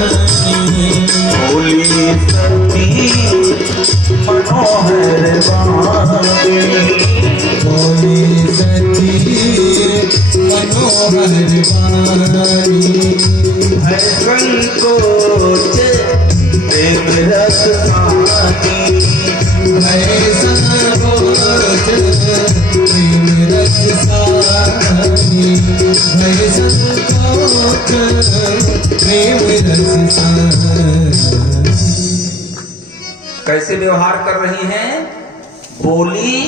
बोली सती मनोहर बाणी, बोली सती मनोहर बाणी। है संकोच प्रेम रस पानी, है संकोच प्रेम रस सानी, है संकोच प्रेम रस सानी। कैसे व्यवहार कर रही हैं? बोली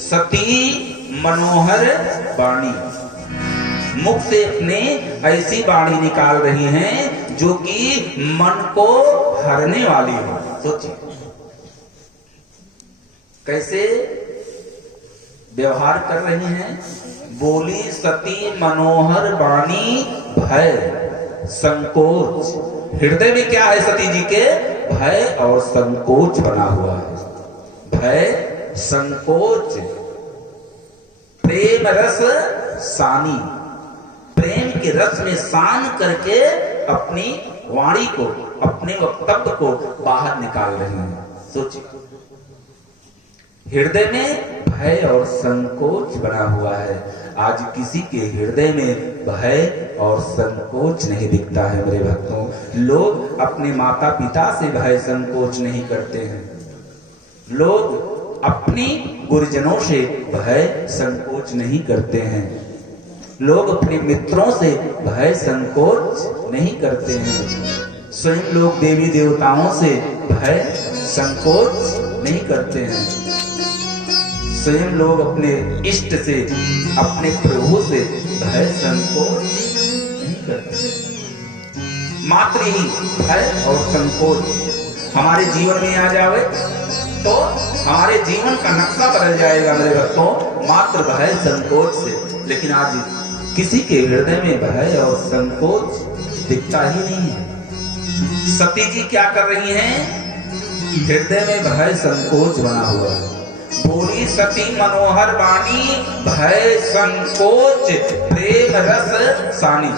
सती मनोहर वाणी, मुख से अपने ऐसी वाणी निकाल रही हैं जो कि मन को हरने वाली हो। सोचिए कैसे व्यवहार कर रही हैं। बोली सती मनोहर वाणी, भय संकोच। हृदय में क्या है सती जी के? भय और संकोच बना हुआ है। भय संकोच। प्रेम रस सानी, प्रेम के रस में सान करके अपनी वाणी को, अपने वक्तव्य को बाहर निकाल रही हैं। सोचिए हृदय में भय और संकोच बना हुआ है। आज किसी के हृदय में भय और संकोच नहीं दिखता है मेरे भक्तों। लोग अपने माता पिता से भय संकोच नहीं करते हैं। लोग अपनी गुरुजनों से भय संकोच नहीं करते हैं। लोग अपने मित्रों से भय संकोच नहीं करते हैं। स्वयं लोग देवी देवताओं से भय संकोच नहीं करते हैं। स्वयं लोग अपने इष्ट से, अपने प्रभु से भय संकोच नहीं करते। मात्र ही भय और संकोच हमारे जीवन में आ जावे तो हमारे जीवन का नक्शा बदल जाएगा मेरे भक्तों, मात्र भय संकोच से। लेकिन आज किसी के हृदय में भय और संकोच दिखता ही नहीं है। सती जी क्या कर रही हैं? हृदय में भय संकोच बना हुआ है। बोली सती मनोहर वाणी, भय संकोच प्रेम रस सानी।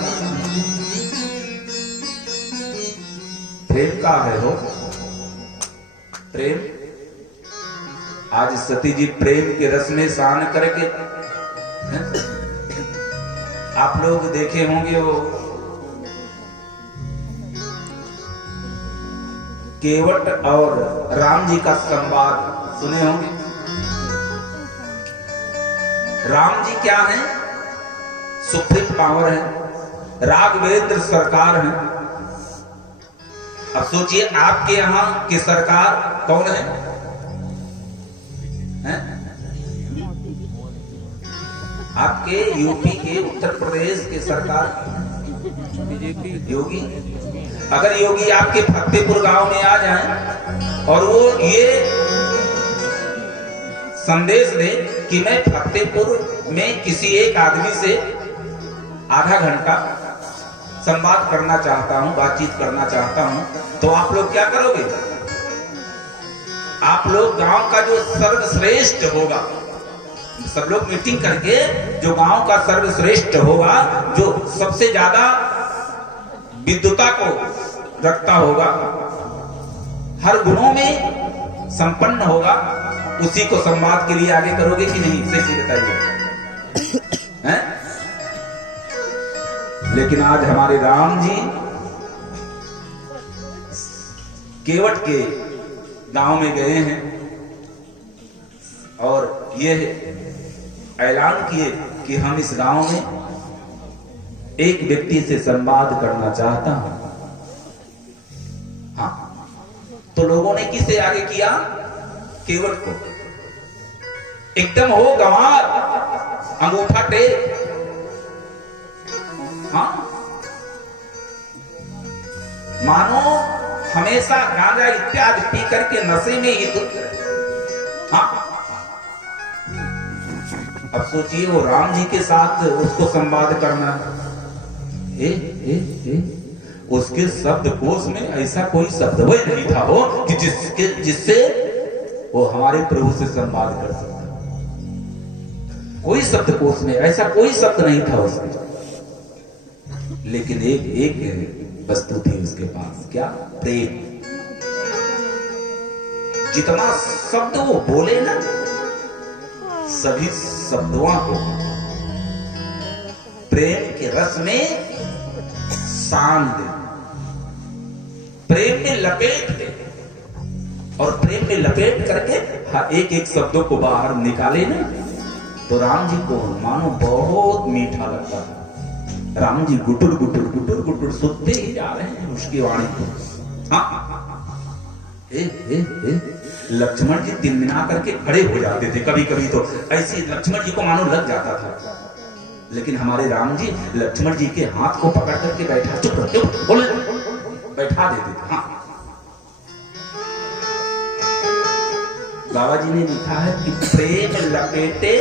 प्रेम का है हो प्रेम। आज सती जी प्रेम के रस में सान करके, आप लोग देखे होंगे वो केवट और राम जी का संवाद सुने होंगे। राम जी क्या है? सुप्रीम पावर है, राघवेंद्र सरकार है। अब सोचिए आपके यहां की सरकार कौन है? आपके यूपी के, उत्तर प्रदेश के सरकार बीजेपी, योगी। अगर योगी आपके फतेहपुर गांव में आ जाएं और वो ये संदेश दे कि मैं फतेहपुर में किसी एक आदमी से आधा घंटा संवाद करना चाहता हूं, बातचीत करना चाहता हूं, तो आप लोग क्या करोगे? आप लोग गांव का जो सर्वश्रेष्ठ होगा, सब लोग मीटिंग करके जो गांव का सर्वश्रेष्ठ होगा, जो सबसे ज्यादा विद्वता को रखता होगा, हर गुणों में संपन्न होगा, उसी को संवाद के लिए आगे करोगे कि नहीं? सही बताइए। लेकिन आज हमारे राम जी केवट के गांव में गए हैं और ये ऐलान किए कि हम इस गांव में एक व्यक्ति से संवाद करना चाहता हूं। हाँ, तो लोगों ने किसे आगे किया? केवट को। एकदम हो गंवार, अंगूठा टेक। हाँ, मानो हमेशा गांजा इत्यादि पी करके नशे में ही धुत रहे। हाँ, अब सोचिए वो राम जी के साथ उसको संवाद करना है। उसके शब्द कोश में ऐसा कोई शब्द वही नहीं था हो कि जिससे वो हमारे प्रभु से संवाद कर सकता। कोई शब्द कोश में ऐसा कोई शब्द नहीं था उसके। लेकिन एक वस्तु थी उसके पास, क्या? प्रेम। जितना शब्द वो बोले ना, सभी शब्दों को प्रेम के रस में सान दे, प्रेम में लपेट दे, और प्रेम में लपेट करके एक एक शब्दों को बाहर निकाले ना, तो राम जी को मानो बहुत मीठा लगता था। राम जी गुटुर गुटुर गुटुर गुटुर सुनते ही जा रहे हैं उसकी वाणी को। लक्ष्मण जी तिनमिना करके खड़े हो जाते थे, कभी कभी तो ऐसे लक्ष्मण जी को मानो लग जाता था। लेकिन हमारे राम जी लक्ष्मण जी के हाथ को पकड़ करके बैठा, चुप बोले, बैठा देते थे। हाँ, बाबा जी ने लिखा है कि प्रेम लपेटे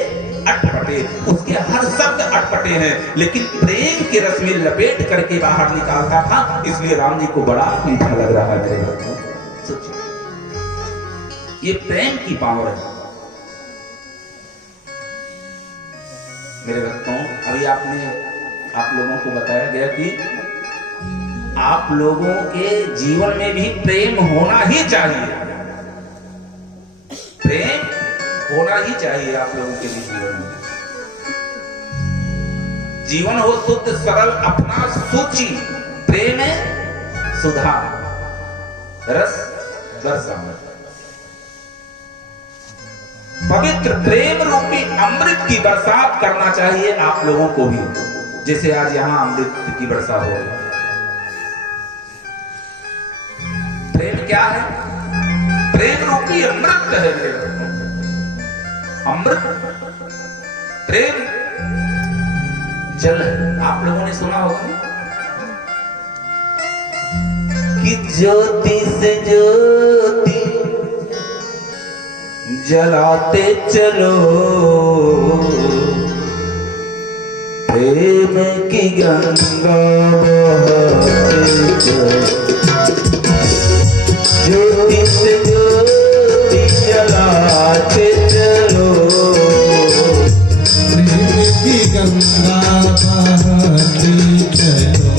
अटपटे, उसके हर शब्द अटपटे हैं, लेकिन प्रेम के रस में लपेट करके बाहर निकालता था, इसलिए राम जी को बड़ा मीठा लग रहा है मेरे भक्तों। ये प्रेम की पावर है मेरे भक्तों। अभी आप लोगों को बताया गया कि आप लोगों के जीवन में भी प्रेम होना ही चाहिए, प्रेम होना ही चाहिए आप लोगों के भी जीवन में। जीवन हो शुद्ध सरल अपना सूची, प्रेम है सुधा रस बरसामत, पवित्र प्रेम रूपी अमृत की बरसात करना चाहिए आप लोगों को भी, जैसे आज यहां अमृत की वर्षा हो रही है। प्रेम क्या है? प्रेम रूपी अमृत है मेरे भक्तों। अमृत प्रेम जल है। आप लोगों ने सुना होगा कि ज्योति से ज्योति जलाते चलो, प्रेम की गंगा बहाते चलो, ज्योति से ज्योति जलाते चलो, प्रेम की गंगा बहाते चलो,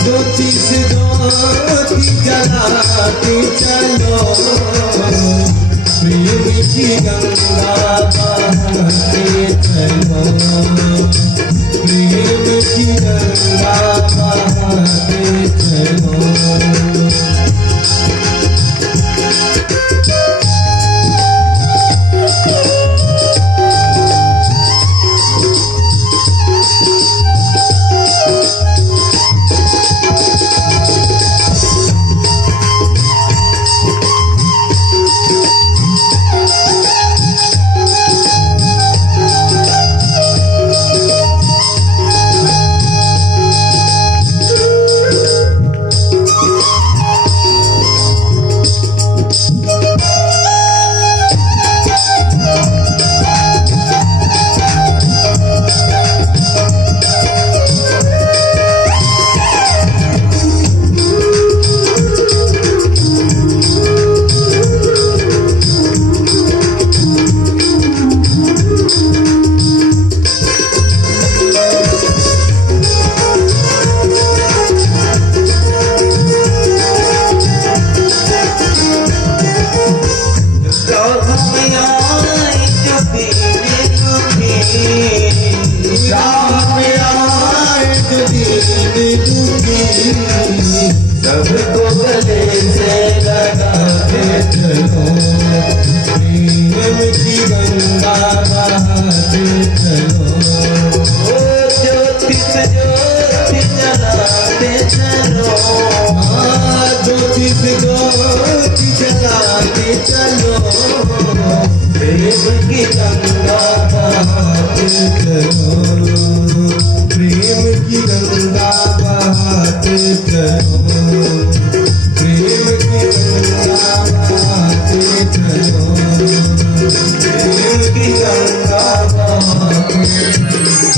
ज्योति से ज्योति जलाते चलो, प्रेम की गंगा बहाते चलो, प्रेम की गंगा बहाते चलो। सबको गले से लगाते चलो, प्रेम की गंगा बहाते चलो, ज्योति से ज्योति जलाते चलो, ज्योति से ज्योति जलाते चलो, प्रेम की गंगा बहाते चलो, प्रेम की गंगा बहाते चलो, प्रेम की गंगा बहाते चलो, प्रेम की गंगा बहाते चलो।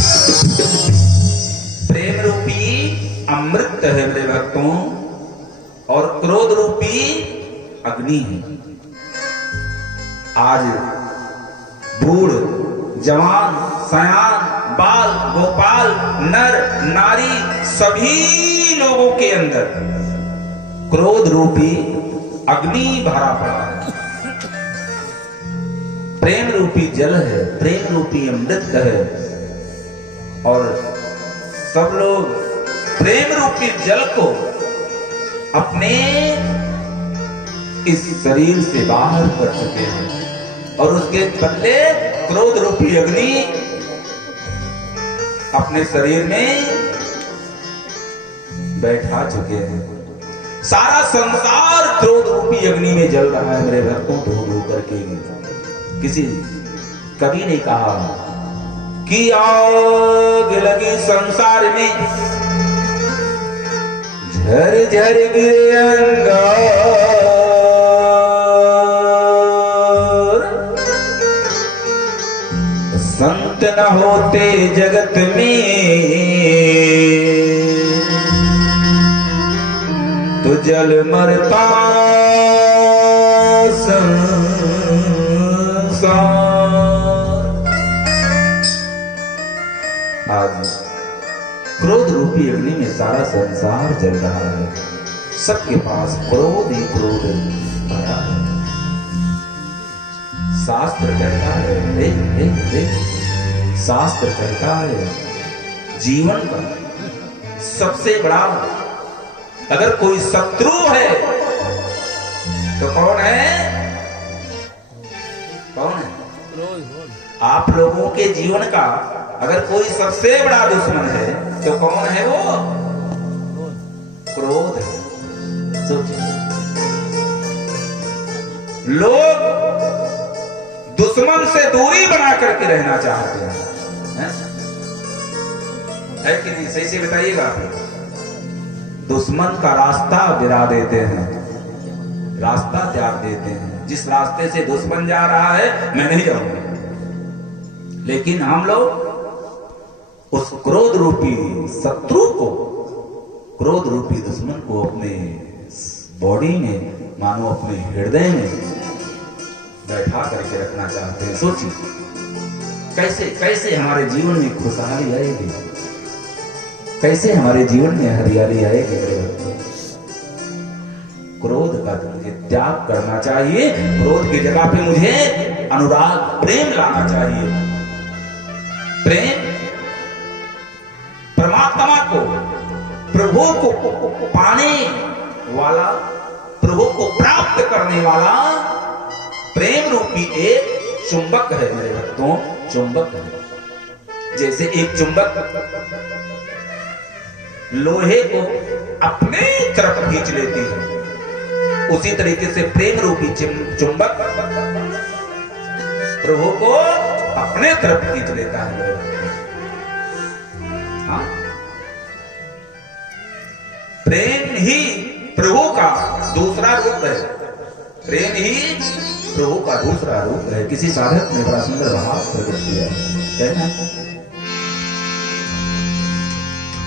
प्रेम रूपी अमृत है मेरे भक्तों, और क्रोध रूपी अग्नि है। आज बूढ़ जवान सयान, बाल, गोपाल, नर, नारी सभी लोगों के अंदर क्रोध रूपी अग्नि भरा पड़ा है। प्रेम रूपी जल है, प्रेम रूपी अमृत है, और सब लोग प्रेम रूपी जल को अपने इस शरीर से बाहर कर चुके हैं और उसके बदले क्रोध रूपी अग्नि अपने शरीर में बैठा चुके हैं। सारा संसार क्रोध रूपी अग्नि में जल रहा है मेरे भक्तों, धो धो करके। किसी कवि ने कहा कि आग लगी संसार में, झर झर गिरे अंगार, संत न होते जगत में तो जल मरता संसार। आज क्रोध रूपी अग्नि में सारा संसार जल रहा है, सबके पास क्रोध ही क्रोध भरा है। शास्त्र कहता है, शास्त्र कहता है जीवन का सबसे बड़ा अगर कोई शत्रु है तो कौन है? कौन है? आप लोगों के जीवन का अगर कोई सबसे बड़ा दुश्मन है तो कौन है वो? क्रोध है। सोचिए, लोग दुश्मन से दूरी बना करके रहना चाहते हैं, है कि नहीं? सही से बताइएगा आप। दुश्मन का रास्ता गिरा देते हैं, रास्ता त्याग देते हैं। जिस रास्ते से दुश्मन जा रहा है मैं नहीं जाऊंगा, लेकिन हम लोग उस क्रोध रूपी शत्रु को, क्रोध रूपी दुश्मन को अपने बॉडी में, मानो अपने हृदय में बैठा करके रखना चाहते हैं। सोचिए कैसे कैसे हमारे जीवन में खुशहाली आएगी, कैसे हमारे जीवन में हरियाली आएगी। क्रोध का त्याग करना चाहिए, क्रोध की जगह पे मुझे अनुराग, प्रेम लाना चाहिए। प्रेम परमात्मा को, प्रभु को पाने वाला, प्रभु को प्राप्त करने वाला प्रेम रूपी एक चुंबक है मेरे भक्तों, चुंबक है। जैसे एक चुंबक लोहे को अपने तरफ खींच लेती है, उसी तरीके से प्रेम रूपी चुंबक प्रभु को अपने तरफ खींच लेता है। हाँ? प्रेम ही प्रभु का दूसरा रूप है, प्रेम ही प्रभु का दूसरा रूप है। किसी साधक ने बड़ा सुंदर भाव प्रकट किया है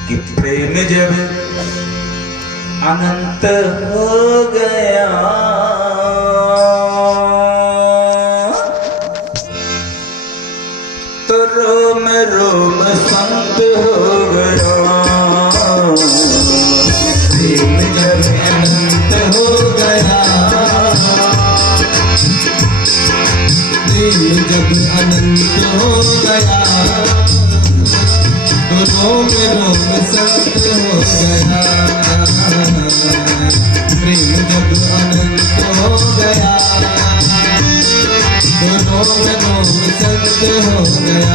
कि प्रेम जब अनंत हो गया तो रोम रोम संत हो गया। प्रेम जब अनंत हो गया, प्रेम जब अनंत हो गया तो रोम रोम संत हो गया। प्रेम जब अनंत हो गया तो रोम रोम संत हो गया।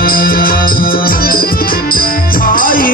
आई